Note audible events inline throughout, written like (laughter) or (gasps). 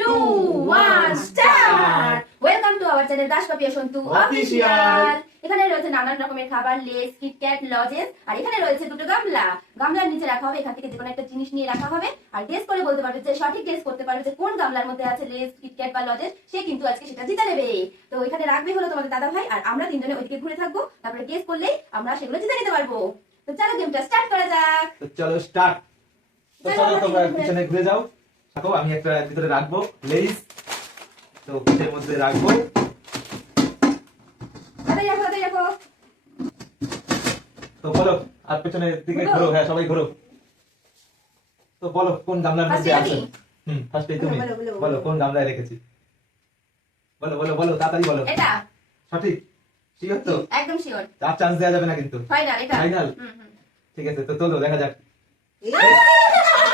To one start welcome to our channel Das Papiya Santu Official. Official এখানে রয়েছে নানান রকমের খাবার লেস কিটক্যাট লজেস আর এখানে রয়েছে দুটো গামলা। গামলার নিচে রাখা হবে এখান থেকে যে কোনো একটা জিনিস নিয়ে রাখা হবে। আর গেস করে বলতে পারবে যে সঠিক গেস করতে পারবে যে কোন গামলার মধ্যে আছে লেস কিটক্যাট বা লজেস সে কিন্তু আজকে সেটা জিতে নেবে। তো এখানে রাখবে হলো তোমাদের দাদা ভাই আর আমরা তিনজনে ওইদিকে ঘুরে থাকব। তারপরে গেস করলেই আমরা সেগুলো জিতে নিতে পারব। তো চলো গেমটা স্টার্ট করা যাক। তো চলো স্টার্ট তো চলো, তোমরা। পিছনে ঘুরে যাও। থাকো আমি একটা ভিতরে রাখব লেইস তো পিঠের মধ্যে রাখব। রাখো রাখো। তো বলো আর পেছনের দিকে ঘুরো। হ্যাঁ সবাই ঘুরো। তো বলো কোন গামলার মধ্যে আছে? হুম ফার্স্টে তুমি। বলো, কোন গামলায় রেখেছি? বলো বলো বলো তাড়াতাড়ি বলো। এটা। সঠিক? শিওর তো? একদম শিওর আর চান্স দেওয়া যাবে না কিন্তু। ফাইনাল এটা। হুম। ঠিক আছে তো চলো দেখা যাক।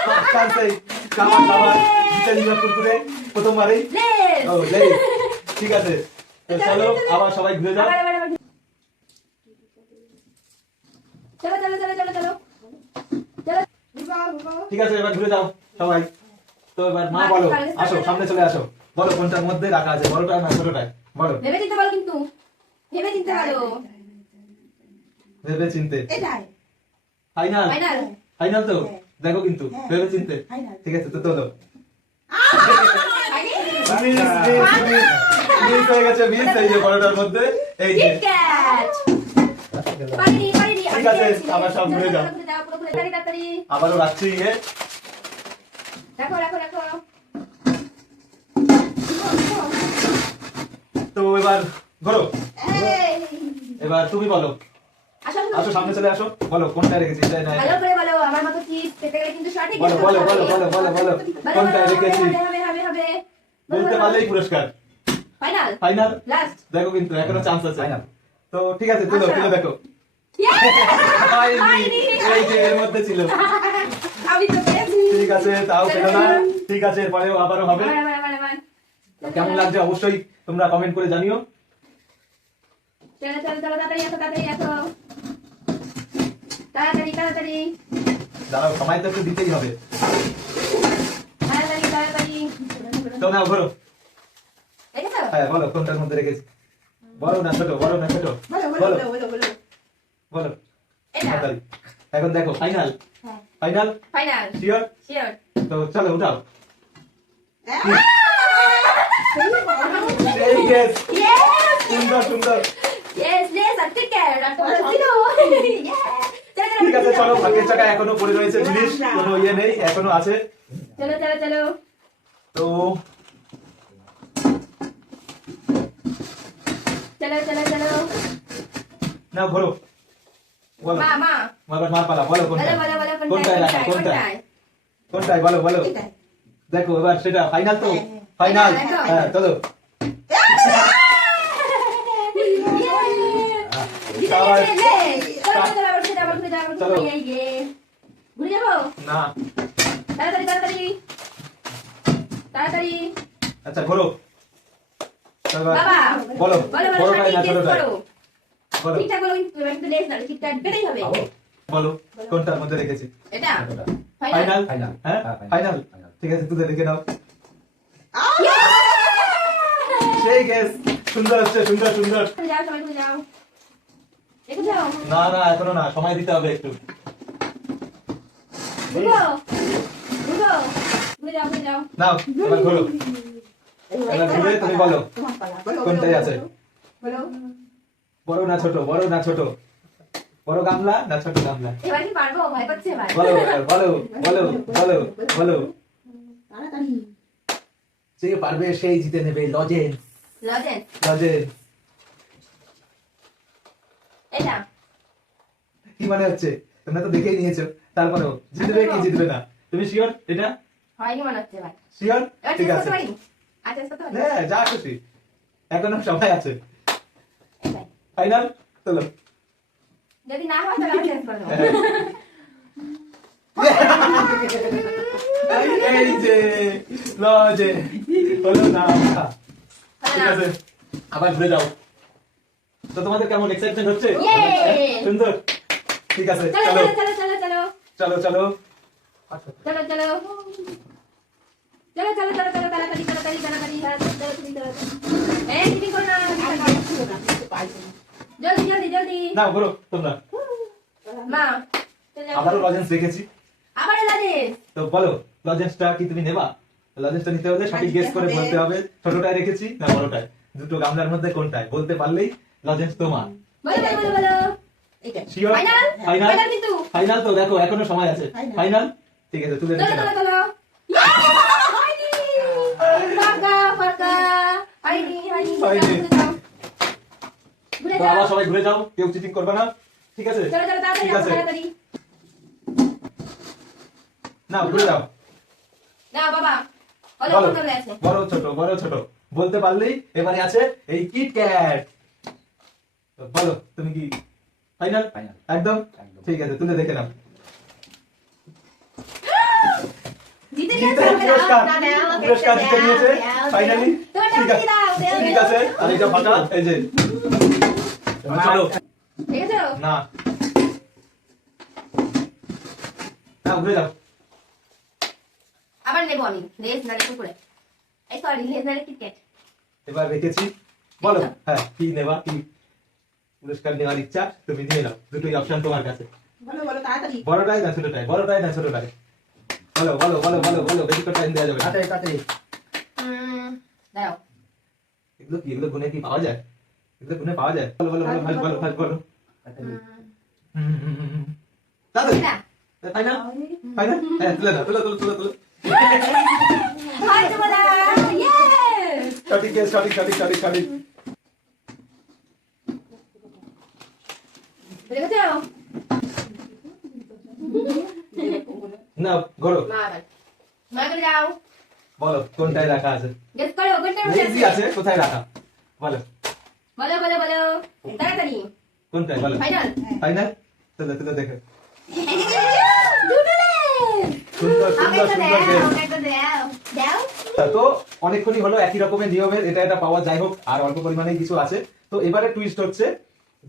চান্স খাবার খাবার জিতে নিলাম কুরকুরে প্রথমবারেই। ও লেইস ঠিক আছে। তো চলো আবার সবাই ঘুরে যাও। আবার, আবার, আবার। চলো চলো চলো চলো চলো। চলো। ঠিক আছে এবার ঘুরে যাও সবাই। তো এবার মা বলো আসো সামনে চলে আসো। বলো কোনটার মধ্যে রাখা আছে? বড়টা না ছোটটা বলো। ভেবে চিনতে পারো কিন্তু। ভেবে চিনতে পারো। ভেবে চিনতে। ফাইনাল ফাইনাল তো। দেখো কিন্তু হ্যাঁ। ভেবে চিনতে। ঠিক আছে তো তোলো ফাইনাল মিস হয়ে গেছে মিস। এই যে বড়টার মধ্যে এই যে। কিটক্যাট পারিনি পারিনি ঠিক আছে, আবার সব ঘুরে যাও। আবারও রাখছি ইয়ে। রাখো রাখো রাখো। তো এবার ঘোরো এবার তুমি বলো। আসো সামনে চলে আসো। বলো কোনটা রেখেছি না ভালো করে বলো আমার মতো চিজ পেতে গেলে কিন্তু সঠিক বলো বলো বলো বলো বলো বলো কোনটা রেখেছি? হবে হবে হবে বলতে পারলেই পুরস্কার। ফাইনাল? ফাইনাল? লাস্ট দেখো কিন্তু এখনও চান্স আছে। ফাইনাল তো ঠিক আছে তুলো আচ্ছা। তুলে দেখো। এই যে এর মধ্যে ছিল। আমি তো ঠিক আছে তাও পেল না। ঠিক আছে এরপরেও আবারও হবে। কেমন লাগছে? অবশ্যই তোমরা কমেন্ট করে জানিও। চলো চলো চলো তাড়াতাড়ি আসো তাড়াতাড়ি আসো। তাড়াতাড়ি তাড়াতাড়ি। দাঁড়াও সময় তো একটু দিতেই হবে। তাড়াতাড়ি তাড়াতাড়ি। তো নাও ঘোরো দেখেছ হ্যাঁ বলো কোনটার মধ্যে রেখেছি? বড় না ছোট বড় না ছোট। বলো বলো বলো। বলো বলো। বলো। তাড়াতাড়ি। এখন দেখো ফাইনাল। হ্যাঁ। ফাইনাল? ফাইনাল। শিওর শিওর তো চলো উঠাও। হ্যাঁ? সুন্দর সুন্দর। ঠিক আছে চলো ভাগ্যের চাকা এখনও পড়ে রয়েছে জিনিস কোনো ইয়ে নেই এখনও আছে। চলো চলো চলো। তো চলো চলো চলো। না বলো। মা মা। এবার মার পালা বলো কোনটা দেখো এবার সেটা ফাইনাল তো? হ্যাঁ, হ্যাঁ। ফাইনাল একদম, একদম। হ্যাঁ চলো। (laughs) চলো। যাও। এই যে। ঘুরে যাব? না তাড়াতাড়ি, তাড়াতাড়ি। তাড়াতাড়ি। আচ্ছা ঘোরো বাবা, বলো বলো, বলো, বড়টাই সঠিক না guess ছোটটাই করো। বলো ঠিকঠাক বলো, কিন্তু লেস না, ঠিকঠাক পেতেই হবে। বলো কোনটার মধ্যে রেখেছি এটা? ফাইনাল? হ্যাঁ ফাইনাল ঠিক আছে তুই দেখে নাও সেই গেস সুন্দর হচ্ছে সুন্দর সুন্দর যাও, সবাই যাও। না না এখনও না সময় দিতে হবে একটু ঘুরো। ঘুরো। ঘুরে যাও, ঘুরে যাও। নাও এবার ঘোরো এবার ঘুরে তুমি বলো তোমার পালা বলো কোনটাই আছে বড় না ছোট বড় না ছোট বড় গামলা না ছোট গামলা এবার কি পারব? ভয় পাচ্ছি এবার। বলো বলো বলো বলো বলো যে পারবে সেই জিতে নেবে লজেন্স লজেন্স। লজেন্স এটা? কি মানে হচ্ছে? তোমরা তো দেখেই নিয়েছো। তারপরেও জিতবে কি জিতবে না? তুমি শিওর এটা? হয়নি মনে হচ্ছে এবার। শিওর ঠিক আছে। করতে পারি? আর চেষ্টা করতে পারি? হ্যাঁ যা খুশি। এখনও সময় আছে। ফাইনাল চলো। যদি না হয় তাহলে আমি চেঞ্জ করে এই যে লজে হলো না। ঠিক আছে। আবার ঘুরে যাও। তো তোমাদের কেমন এক্সাইটমেন্ট হচ্ছে? সুন্দর? ঠিক আছে চলো চলো। চলো চলো চলো চলো। চলো চলো। চলো চলো। চলো চলো চলো চলো চলো তাড়াতাড়ি তাড়াতাড়ি তাড়াতাড়ি তাড়াতাড়ি তাড়াতাড়ি। এই টিফিন করো না আর গাড়ি ছিল না, কিছু পাইছে না। জলদি জলদি জলদি। না বলো তোমরা। মা আবারও লজেন্স রেখেছি আবার লাজেস তো বলো লজেন্সটা কি তুমি নেবা? লজেন্সটা নিতে হলে সঠিক গেস করে বলতে হবে। ছোটটায় রেখেছি না বড়টায়? দুটো গামলার মধ্যে কোনটায়? বলতে পারলেই লজেন্স তোমার। বলো বলো বলো ফাইনাল ফাইনাল কিন্তু। ফাইনাল তো দেখো এখনও সময় আছে। ফাইনাল ঠিক আছে তুলে যাও। সবাই ঘুরে যাও কেউ চিটিং করবে না। ঠিক আছে? চলো চলো তাড়াতাড়ি ঠিক আছে। না ঘুরে যাও। না বাবা। বড় ছোট বড় ছোট। বলতে পারলেই এবারে আছে এই কিট ক্যাট বলো তুমি কি ফাইনাল. একদম। ঠিক আছে তুলে দেখে নাও। পুরস্কার। জিতে নিয়েছে। ফাইনালি ঠিক আছে। দাও, দাও, ঠিক দাও। আছে। আর এটা ফাটা এই যে। চলো। না। না ঘুরে যাও। আবার নেব আমি। এই সরি লেস না ক্রিকেট এবার রেখেছি। বলো। হ্যাঁ কি নেবা কি পুরস্কার নেওয়ার ইচ্ছা তুমি নিয়ে নাও দুটোই অপশন তোমার কাছে। বড়টাই না ছোটটাই। বড়টাই না ছোটটাই। বলো বলো বলো বলো বলো বেশি করে টাইম দেওয়া যাবে। কাটে কাটে এগুলো কি এগুলো গুনে কি পাওয়া যায়? এগুলো গুনে পাওয়া যায়? বলো বলো বলো ফার্স্ট বলো ফার্স্ট বলো। না। তুলে তুলে তুলে তুলে তুলে। সঠিক সঠিক সঠিক সঠিক সঠিক না যাও বলো কোনটায় রাখা আছে গেস করো কোনটার আছে কোথায় রাখা বলো বলো বলো বলো তাড়াতাড়ি কোনটায় বলো ফাইনাল ফাইনাল দেখো তো অনেকক্ষণই হলো একই রকমের নিয়মের এটা এটা পাওয়া যাই হোক আর অল্প পরিমাণে কিছু আছে তো এবারে টুইস্ট হচ্ছে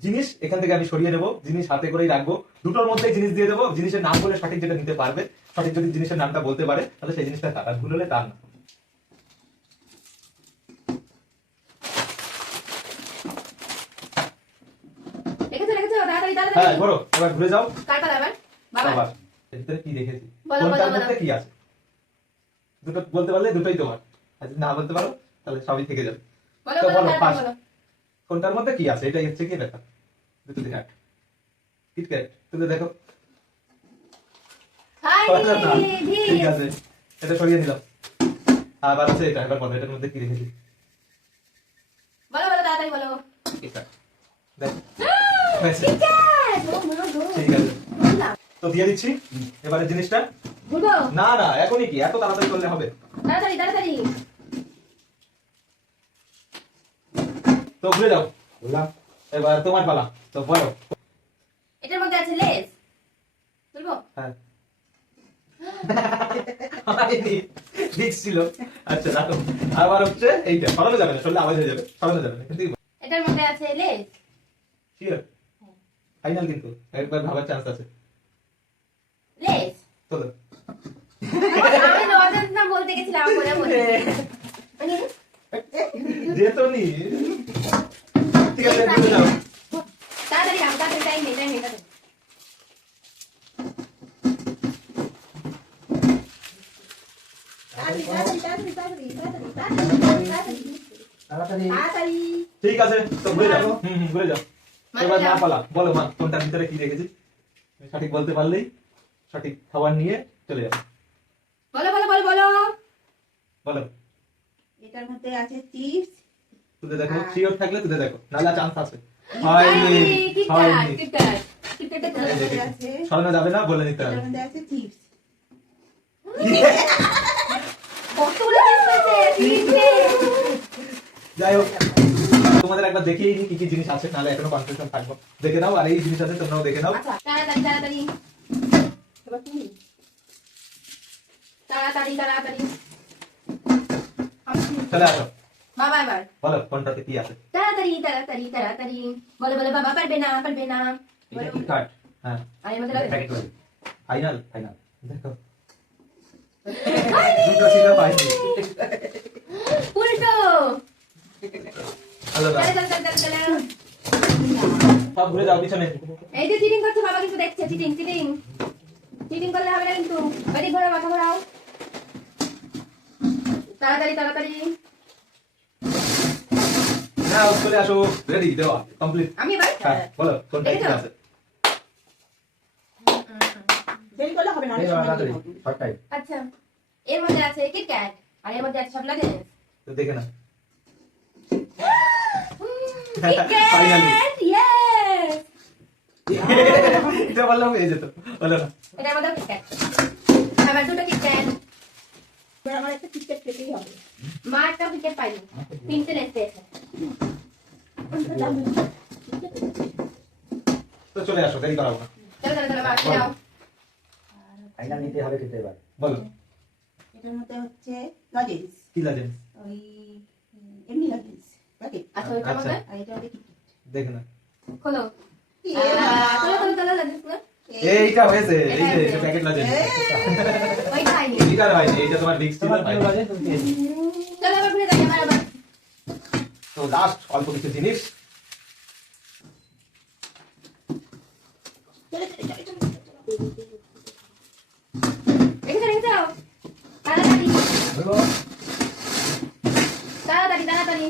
জিনিস এখান থেকে আমি সরিয়ে দেবো জিনিস হাতে করেই রাখব। দুটোর মধ্যে জিনিস দিয়ে দেবো জিনিসের নাম বলে সঠিক যেটা নিতে পারবে সঠিক যদি জিনিসের নামটা বলতে পারে তাহলে সেই জিনিসটা আর ভুল হলে তার না। দেখেছ দেখেছ তাড়াতাড়ি হ্যাঁ বলো এবার ঘুরে যাও। কার পালা আবার? বাবা ভিতরে কি দেখেছি কোনটার মধ্যে কি আছে? দুটো বলতে পারলে দুটোই তোমার। আর যদি না বলতে পারো তাহলে সবই থেকে যাবে। বলো বলো বলো, তাড়াতাড়ি পাঁচ। বলো কোনটার মধ্যে কি আছে? এটাই হচ্ছে কি ব্যাপার। দুটো দিকে আট কিটক্যাট তুমি দেখো। ঠিক আছে। এটা সরিয়ে দিলাম। আবার আছে এটা এবার বলো এটার মধ্যে কি রেখেছি? বলো বলো তাড়াতাড়ি বলো। ঠিক আছে। তো দিয়ে দিচ্ছি। এবারে জিনিসটা। না না এখনই কি? এত তাড়াতাড়ি করলে হবে। তাড়াতাড়ি তাড়াতাড়ি। তো ঘুরে যাও বললাম। এবার তোমার পালা। তো বলো। এটার মধ্যে আছে লেস বলব হ্যাঁ। (laughs) ছিল। আচ্ছা রাখো। আবার হচ্ছে এইটা। সরানো যাবে না সরলে আওয়াজ হয়ে যাবে। সরানো যাবে না এটার মধ্যে আছে লেস শিওর ফাইনাল কিন্তু। একবার ভাবার চান্স আছে। লেস চলো আমি লজেন্স না বলতে গেছিলাম বলে বলে (laughs) মানে যেত নি ঠিক আছে ঘুরে যাও তাড়াতাড়ি রাখো তাড়াতাড়ি টাইম নেই টাইম নেই তাড়াতাড়ি। তাড়াতাড়ি, তাড়াতাড়ি, তাড়াতাড়ি, তাড়াতাড়ি, তাড়াতাড়ি, তাড়াতাড়ি, তাড়াতাড়ি, তাড়াতাড়ি তাড়াতাড়ি। ঠিক আছে তো ঘুরে যাও হুম হুম ঘুরে যাও মা এবার যাও। না পালা বলো মা কোনটার ভিতরে কি রেখেছি তুমি সঠিক বলতে পারলেই সঠিক খাবার নিয়ে চলে যাবে বলো বলো বলো বলো বলো এটার মধ্যে আছে চিপস। তুলে দেখো শিওর থাকলে তুলে দেখো নালা চান্স আছে। হয়নি হয়নি। সরানো যাবে না বলে নিতে হবে। আছে (laughs) চিপস। যাই হোক তোমাদের একবার দেখিয়ে কি কি জিনিস আছে নাহলে এখনও কনফিউশন থাকব। দেখে নাও আর এই জিনিস আছে তোমরাও দেখে নাও। আচ্ছা তাড়াতাড়ি তাড়াতাড়ি। চলে আসো বাবা এবার বলো কোনটাতে কি আছে তাড়াতাড়ি তাড়াতাড়ি তাড়াতাড়ি বলো বলো বাবা পারবে না পারবে না এটা কি কাট হ্যাঁ আর এর মধ্যে প্যাকেট করে ফাইনাল ফাইনাল দেখো দুটো ছিল পাইনি আলাদা চলে, চলে, চলে, চলে, চলে। সব ঘুরে যাও পিছনে এই যে চিটিং করছে বাবা কিন্তু দেখছে চিটিং চিটিং চিটিং করলে হবে না কিন্তু ওইদিক ঘোরাও মাথা ঘোরাও তাড়াতাড়ি তাড়াতাড়ি। না চলে আসো। রেডি দেওয়া কমপ্লিট আমি এবার? হ্যাঁ বলো কোনটা কি আছে? দেরি করলে হবে না তাড়াতাড়ি দেরি হবে। শর্ট টাইম আচ্ছা এর মধ্যে আছে কিটক্যাট আর এর মধ্যে আছে সব লাগে। তো দেখে না কিটক্যাট ইয়েস এটা বললাম এই যেত বলো না। এটার মধ্যে কিটক্যাট আবার দুটো কিটক্যাট আমার একটা টিকেট পেতেই হবে। মা একটা কিটক্যাট পাইনি তিনটে লেসতে তো চলে আসো দেরি করাবো না। চলো চলো চলো মা যাও ফাইনাল নিতে হবে কিন্তু এবার। বলো। এটার মধ্যে হচ্ছে লজেন্স কি লাগে ওই এমনি লজেন্স প্যাকেট আচ্ছা ওইটার মধ্যে? আর এটা হচ্ছে টিকেট দেখে না খোলো। চলো লাগেস না এইটা হয়েছে এই যে এটা প্যাকেট লাগে এইটা হয়নি এইটা তোমার ডিস্ক ছিল? আবার তো লাস্ট অল্প কিছু জিনিস। তাড়াতাড়ি। তাড়াতাড়ি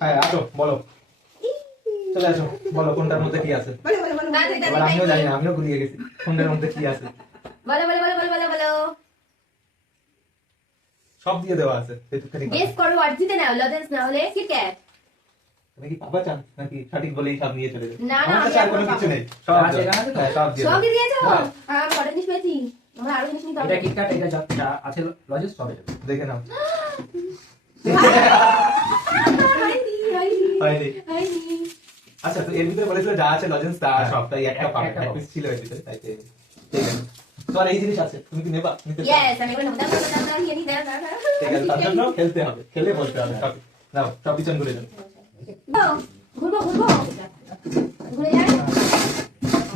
হ্যাঁ আসো বলো। চলে আসো বলো কোনটার মধ্যে কি আছে? এবার আমিও জানি না আমিও গুলিয়ে গেছি কোনটার মধ্যে কি আছে? বলো বলো বলো বলো বলো বলো। সব দিয়ে দেওয়া আছে গেস করো আর জিতে নাও লজেন্স না হলে তুমি কি পাবা চান নাকি সঠিক বলেই সব নিয়ে চলে যাবে? না, না, আমার আর কোনো কিছু নেই সব আছে, সব দিয়ে সব দেবো। দিয়েছ? হ্যাঁ। আমি কটা জিনিস আমরা আরও জিনিস নিতে এটা হবে। এটা যা যা আছে লজেস সব দেখে নাও। (gasps) হয়নি, হয়নি, হয়নি। হয়নি। আচ্ছা তো এর ভিতরে বলেছিল যা আছে লজেন্স তা হ্যাঁ। সব তাই একটা পাবে একটা এক পিস ছিল এর ভিতরে তাই পেয়ে গেছি। ঠিক আছে। তো আর এই জিনিস আছে তুমি কি নেবা? নিতে চাও? আমি এবার দাও, দাও, দাও, দাও, নিয়ে নি, দাও, দাও, দাও। ঠিক আছে তার জন্য খেলতে হবে খেলে বলতে হবে নাও সব পিছন ঘুরে যাও দাও, ঘুরবো, ঘুরবো। ঘুরে যাই?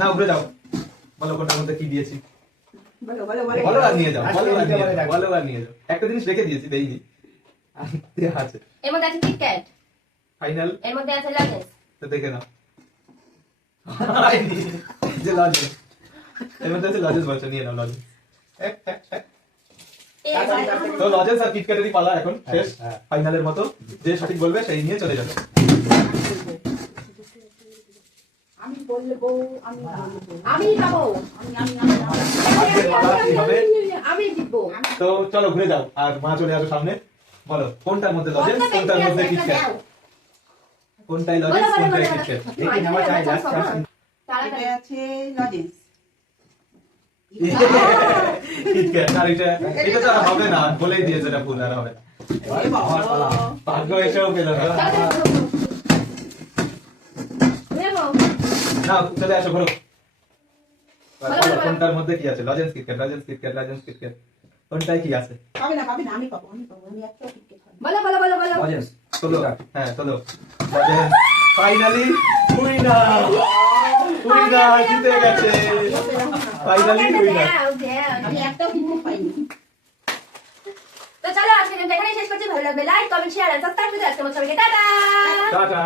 না ঘুরে যাও। বলো কোনটার মধ্যে কি দিয়েছি? বলো বলো বলো। বলো আর নিয়ে যাও বলো আর নিয়ে যাও বলো। আর নিয়ে যাও। একটা জিনিস রেখে দিয়েছি দেইনি। আছে। এর মধ্যে আছে কিটক্যাট ফাইনাল এর মধ্যে আছে লজেন্স তো দেখে নাও। হয়নি। (laughs) যে লজেন্স এর মধ্যে আছে লজেন্স বলছো নিয়ে নাও লজেন্স তো লজেন্স আর কিটক্যাটেরই পালা এখন শেষ হ্যাঁ। ফাইনালের মতো। যে সঠিক বলবে সেই নিয়ে চলে যাবে। আমি বলব আমি তো চলো ঘুরে যাও। আর মা চলে আসো সামনে। বলো কোনটার মধ্যে লজেন্স কোনটার মধ্যে কিটক্যাট। কোনটাই লজেন্স বলো, কোনটাই। কিটক্যাট নেওয়া চাই, last chance। তাড়াতাড়ি। আছে লজেন্স কিটক্যাট আর এটা এটা তো হবে না বলেই দিয়েছে এটা ভুল আর হবে। না এবার আমার পালা ভাগ্য এসেও পেল না। তাড়াতাড়ি ঘুরবো। ঘুরবো। না চলে আসো ঘুরো। কোনটার মধ্যে কি আছে? Lozenges KitKat lozenges KitKat lozenges KitKat কোনটাই কি আছে? পাবে না পাবে না আমি পাবো আমি পাবো আমি একটা টিকেট বলো বলো বলো বলো। লজেস চলো। হ্যাঁ চলো। লজেন্স ফাইনালি উইনার উইনার জিতে গেছে। ফাইনালি আমাকে উইনার দাও, দাও। আমি একটাও কিনতে পাইনি। তো চলো আজকে এখানেই শেষ করছি। ভালো লাগবে। লাইক কমেন্ট শেয়ার আর সাবস্ক্রাইব করে আজকে আমার সবাইকে। টাটা! টাটা।